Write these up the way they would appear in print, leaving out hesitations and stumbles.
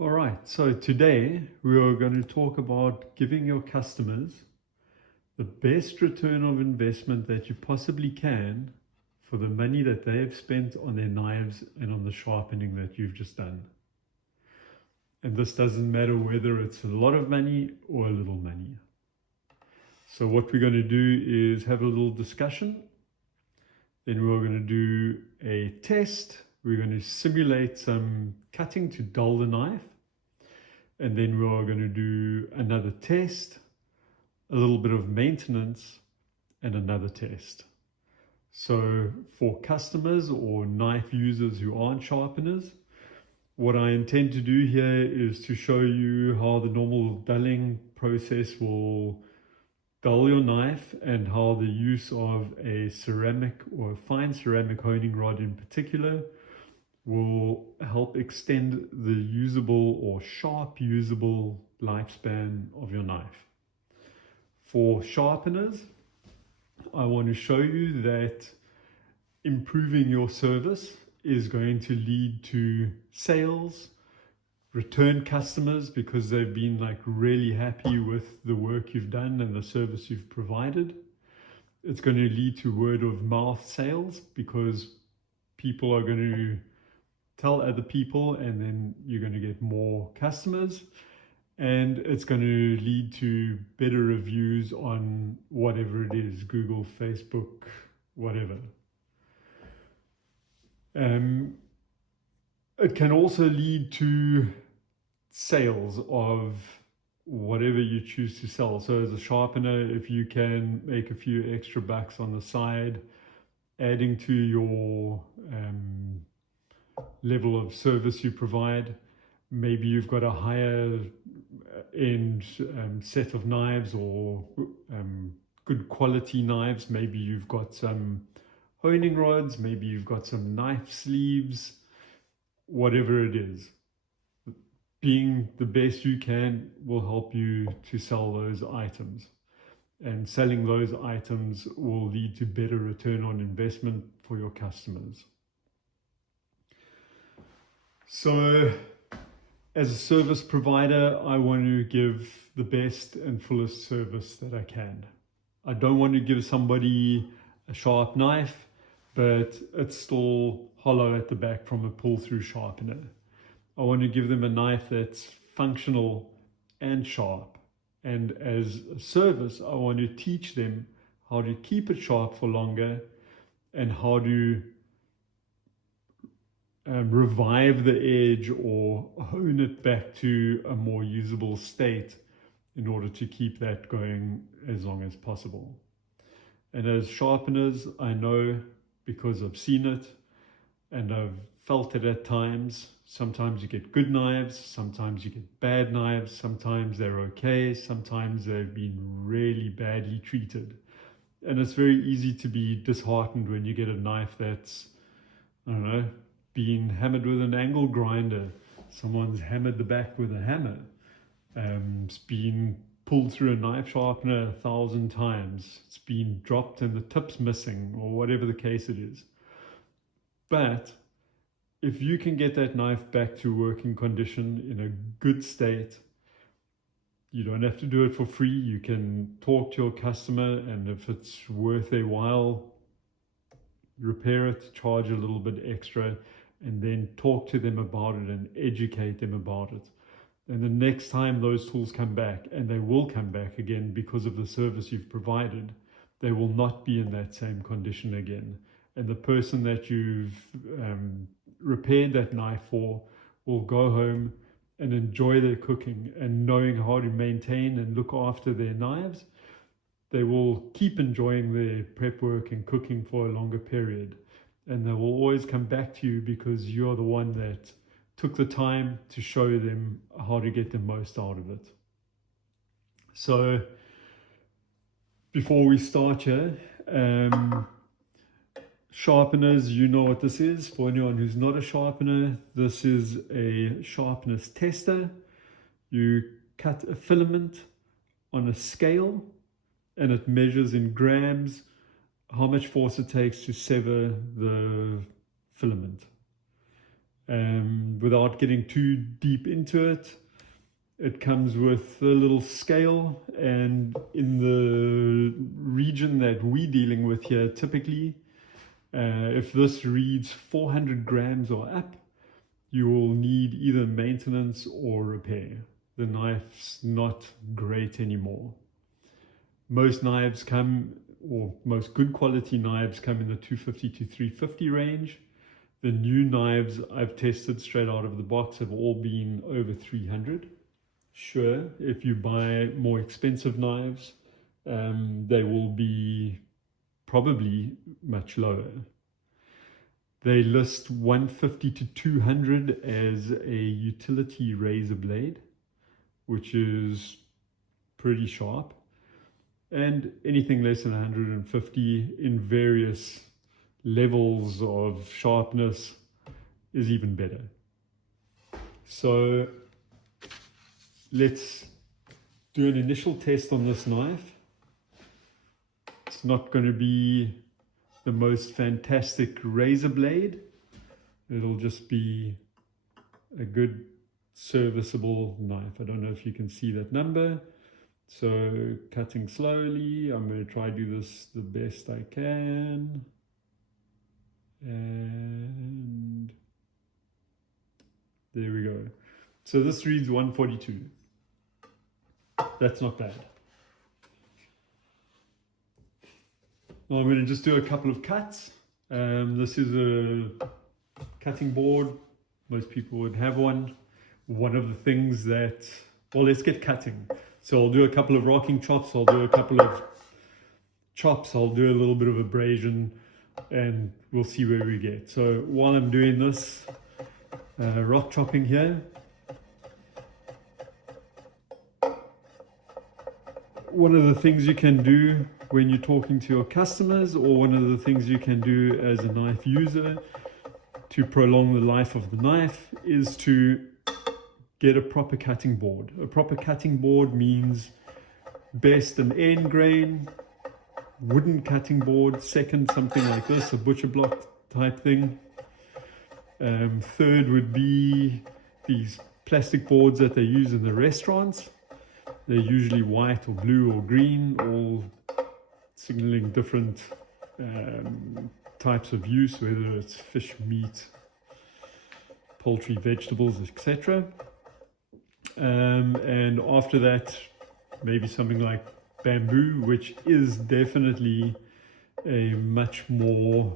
All right, so today we are going to talk about giving your customers the best return of investment that you possibly can for the money that they have spent on their knives and on the sharpening that you've just done. And this doesn't matter whether it's a lot of money or a little money. So what we're going to do is have a little discussion. Then we're going to do a test. We're going to simulate some cutting to dull the knife. And then we are going to do another test, a little bit of maintenance, and another test. So for customers or knife users who aren't sharpeners, what I intend to do here is to show you how the normal dulling process will dull your knife and how the use of a ceramic or a fine ceramic honing rod in particular will help extend the usable or sharp usable lifespan of your knife. For sharpeners, I want to show you that improving your service is going to lead to sales, return customers because they've been really happy with the work you've done and the service you've provided. It's going to lead to word of mouth sales because people are going to tell other people and then you're going to get more customers, and it's going to lead to better reviews on whatever it is, Google, Facebook, whatever. It can also lead to sales of whatever you choose to sell. So as a sharpener, if you can make a few extra bucks on the side, adding to your level of service you provide. Maybe you've got a higher end set of knives or good quality knives. Maybe you've got some honing rods, maybe you've got some knife sleeves, whatever it is. Being the best you can will help you to sell those items. And selling those items will lead to better return on investment for your customers. So as a service provider, I want to give the best and fullest service that I can. I don't want to give somebody a sharp knife, but it's still hollow at the back from a pull-through sharpener. I want to give them a knife that's functional and sharp. And as a service, I want to teach them how to keep it sharp for longer and how to revive the edge or hone it back to a more usable state in order to keep that going as long as possible. And as sharpeners, I know because I've seen it and I've felt it at times. Sometimes you get good knives, sometimes you get bad knives, sometimes they're okay, sometimes they've been really badly treated. And it's very easy to be disheartened when you get a knife that's, I don't know, being hammered with an angle grinder. Someone's hammered the back with a hammer. It's been pulled through a knife sharpener 1,000 times. It's been dropped and the tip's missing, or whatever the case it is. But if you can get that knife back to working condition in a good state, you don't have to do it for free. You can talk to your customer, and if it's worth their while, repair it, charge a little bit extra, and then talk to them about it and educate them about it. And the next time those tools come back, and they will come back again because of the service you've provided, they will not be in that same condition again. And the person that you've repaired that knife for will go home and enjoy their cooking, and knowing how to maintain and look after their knives, they will keep enjoying their prep work and cooking for a longer period. And they will always come back to you because you're the one that took the time to show them how to get the most out of it. So before we start here, sharpeners, you know what this is. For anyone who's not a sharpener, this is a sharpness tester. You cut a filament on a scale and it measures in grams how much force it takes to sever the filament. Without getting too deep into it, it comes with a little scale, and in the region that we're dealing with here, typically, if this reads 400 grams or up, you will need either maintenance or repair. The knife's not great anymore. Most knives come, or most good quality knives come in the 250 to 350 range. The new knives I've tested straight out of the box have all been over 300. Sure, if you buy more expensive knives, they will be probably much lower. They list 150 to 200 as a utility razor blade, which is pretty sharp, and anything less than 150 in various levels of sharpness is even better. So let's do an initial test on this knife. It's not going to be the most fantastic razor blade. It'll just be a good serviceable knife. I don't know if you can see that number. So cutting slowly, I'm going to try to do this the best I can. And there we go. So this reads 142. That's not bad. Now I'm going to just do a couple of cuts. This is a cutting board. Most people would have one. One of the things that, well, let's get cutting. So I'll do a couple of rocking chops. I'll do a couple of chops. I'll do a little bit of abrasion, and we'll see where we get. So while I'm doing this rock chopping here, one of the things you can do when you're talking to your customers, or one of the things you can do as a knife user to prolong the life of the knife, is to get a proper cutting board. A proper cutting board means best an end grain wooden cutting board, second something like this, a butcher block type thing. Third would be these plastic boards that they use in the restaurants. They're usually white or blue or green, all signaling different types of use, whether it's fish, meat, poultry, vegetables, etc. And after that, maybe something like bamboo, which is definitely a much more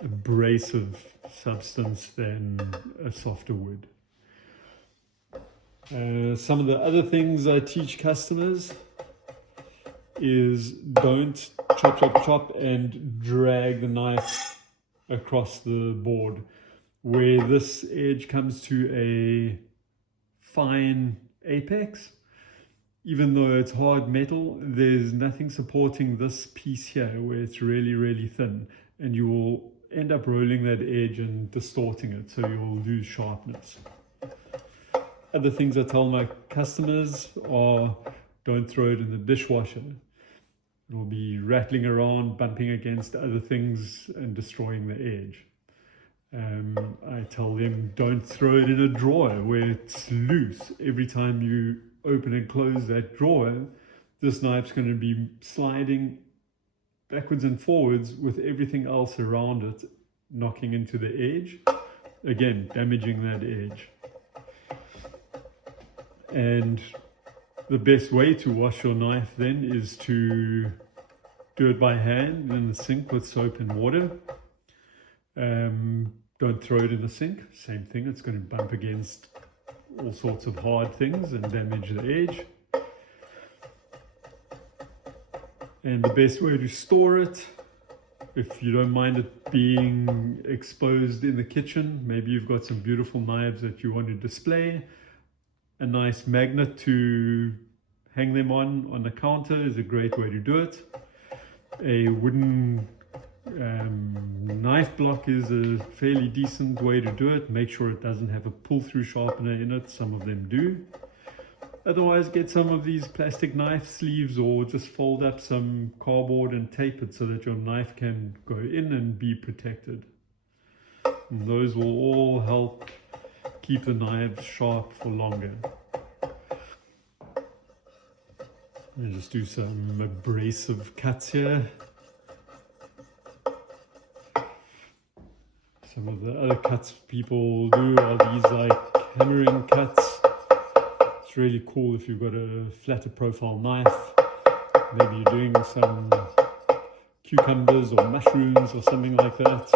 abrasive substance than a softer wood. Some of the other things I teach customers is don't chop, chop, chop and drag the knife across the board. Where this edge comes to a fine apex, even though it's hard metal, there's nothing supporting this piece here where it's really, really thin, and you will end up rolling that edge and distorting it, so you'll lose sharpness. Other things I tell my customers are don't throw it in the dishwasher. It will be rattling around, bumping against other things and destroying the edge. I tell them don't throw it in a drawer where it's loose. Every time you open and close that drawer, this knife's going to be sliding backwards and forwards with everything else around it knocking into the edge, again damaging that edge. And the best way to wash your knife then is to do it by hand in the sink with soap and water. Don't throw it in the sink, same thing, it's going to bump against all sorts of hard things and damage the edge. And the best way to store it, if you don't mind it being exposed in the kitchen, maybe you've got some beautiful knives that you want to display, a nice magnet to hang them on the counter is a great way to do it. A wooden knife block is a fairly decent way to do it. Make sure it doesn't have a pull-through sharpener in it. Some of them do. Otherwise, get some of these plastic knife sleeves, or just fold up some cardboard and tape it so that your knife can go in and be protected. And those will all help keep the knives sharp for longer. I'll just do some abrasive cuts here. Some of the other cuts people do are these like hammering cuts. It's really cool if you've got a flatter profile knife. Maybe you're doing some cucumbers or mushrooms or something like that.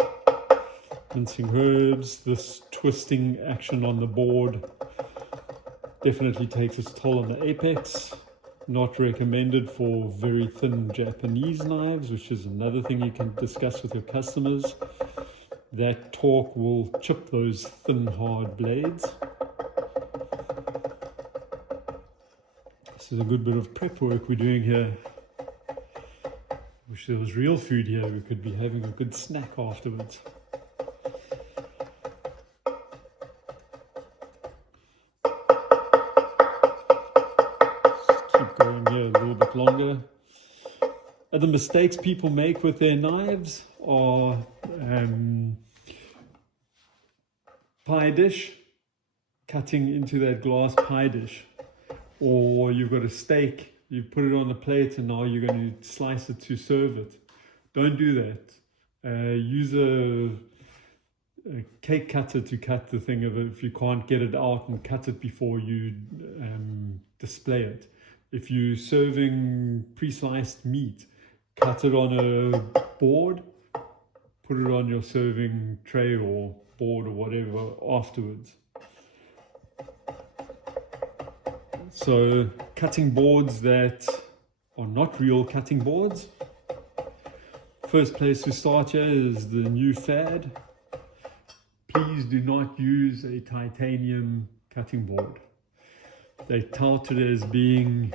Mincing herbs. This twisting action on the board definitely takes its toll on the apex. Not recommended for very thin Japanese knives, which is another thing you can discuss with your customers. That torque will chip those thin, hard blades. This is a good bit of prep work we're doing here. Wish there was real food here. We could be having a good snack afterwards. Here a little bit longer. Other mistakes people make with their knives are pie dish, cutting into that glass pie dish, or you've got a steak, you put it on the plate and now you're going to slice it to serve it. Don't do that. Use a cake cutter to cut the thing of it if you can't get it out, and cut it before you display it. If you're serving pre-sliced meat, cut it on a board, put it on your serving tray or board or whatever afterwards. So cutting boards that are not real cutting boards. First place to start here is the new fad. Please do not use a titanium cutting board. They tout it as being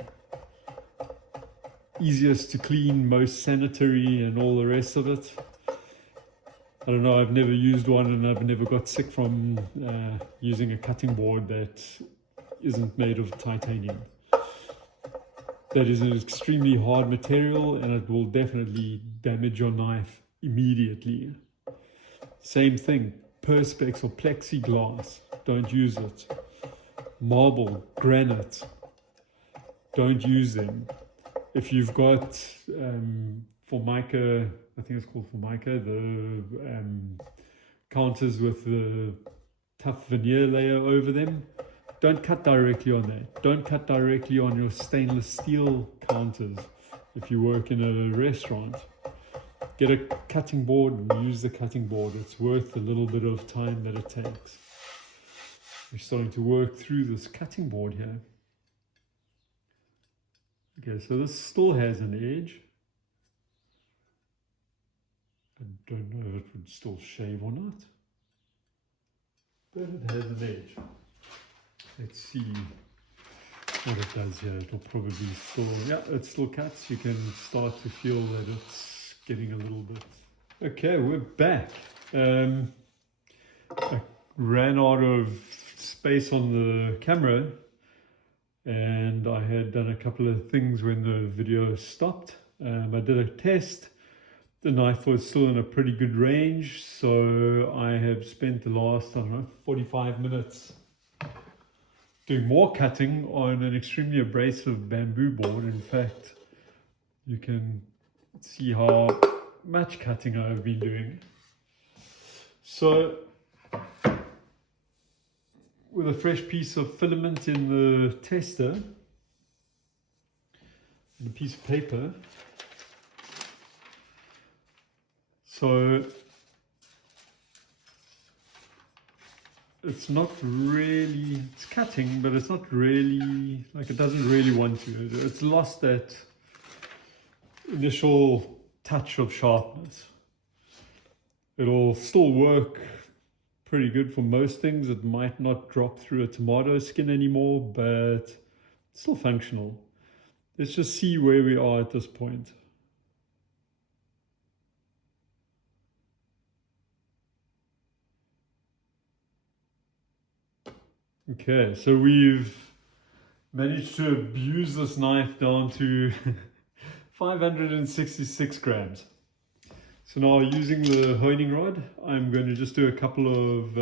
easiest to clean, most sanitary and all the rest of it. I don't know, I've never used one and I've never got sick from using a cutting board that isn't made of titanium. That is an extremely hard material and it will definitely damage your knife immediately. Same thing, perspex or plexiglass, don't use it. Marble, granite, don't use them. If you've got Formica, I think it's called Formica, the counters with the tough veneer layer over them, don't cut directly on that. Don't cut directly on your stainless steel counters if you work in a restaurant. Get a cutting board and use the cutting board. It's worth the little bit of time that it takes. We're starting to work through this cutting board here. Okay, so this still has an edge. I don't know if it would still shave or not, but it has an edge. Let's see what it does here. It'll probably still, yeah, it still cuts. You can start to feel that it's getting a little bit. Okay, we're back. I ran out of space on the camera and I had done a couple of things when the video stopped. I did a test. The knife was still in a pretty good range, so I have spent the last, I don't know, 45 minutes doing more cutting on an extremely abrasive bamboo board. In fact, you can see how much cutting I've been doing. So with a fresh piece of filament in the tester and a piece of paper. So it's not really, it's cutting, but it's not really, like it doesn't really want to. It's lost that initial touch of sharpness. It'll still work pretty good for most things. It might not drop through a tomato skin anymore, but it's still functional. Let's just see where we are at this point. Okay, so we've managed to abuse this knife down to 566 grams. So now using the honing rod, I'm going to just do a couple of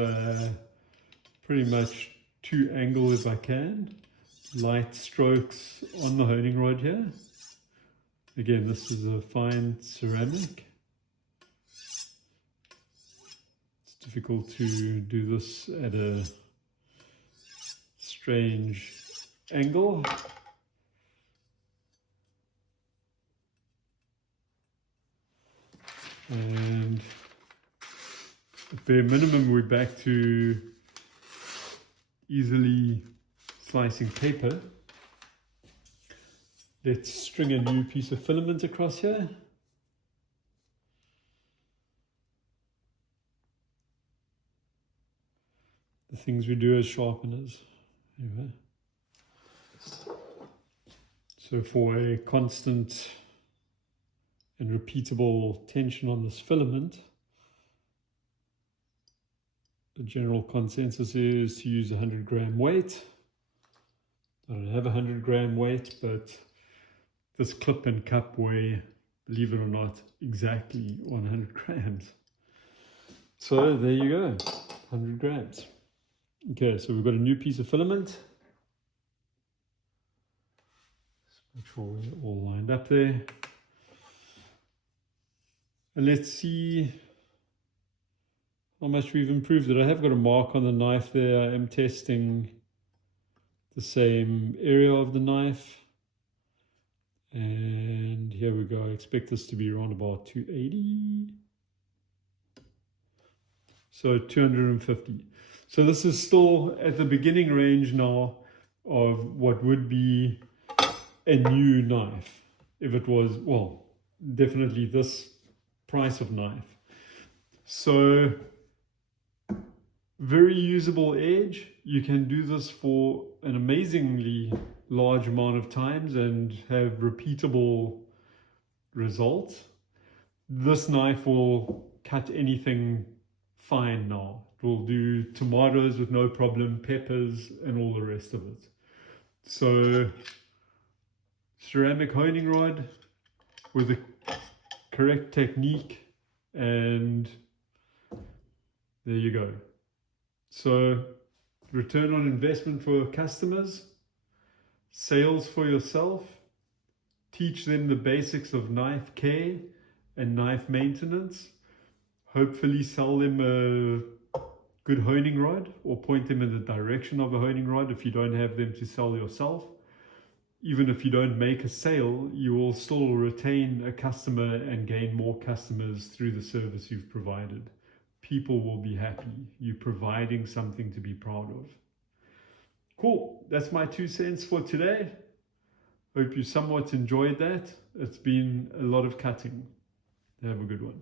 pretty much 2 angle if I can. Light strokes on the honing rod here. Again, this is a fine ceramic. It's difficult to do this at a strange angle. And at bare minimum, we're back to easily slicing paper. Let's string a new piece of filament across here. The things we do as sharpeners. Anyway. So for a constant and repeatable tension on this filament, the general consensus is to use 100-gram weight. I don't have 100-gram weight, but this clip and cup weigh, believe it or not, exactly 100 grams. So there you go, 100 grams. Okay, so we've got a new piece of filament. Just make sure we're all lined up there. And let's see how much we've improved it. I have got a mark on the knife there. I am testing the same area of the knife. And here we go. I expect this to be around about 280. So 250. So this is still at the beginning range now of what would be a new knife. If it was, well, definitely this price of knife. So very usable edge. You can do this for an amazingly large amount of times and have repeatable results. This knife will cut anything fine now. It will do tomatoes with no problem, peppers, and all the rest of it. So ceramic honing rod with the correct technique, and there you go. So return on investment for customers, sales for yourself, teach them the basics of knife care and knife maintenance, hopefully sell them a good honing rod or point them in the direction of a honing rod if you don't have them to sell yourself. Even if you don't make a sale, you will still retain a customer and gain more customers through the service you've provided. People will be happy. You're providing something to be proud of. Cool. That's my 2 cents for today. Hope you somewhat enjoyed that. It's been a lot of cutting. Have a good one.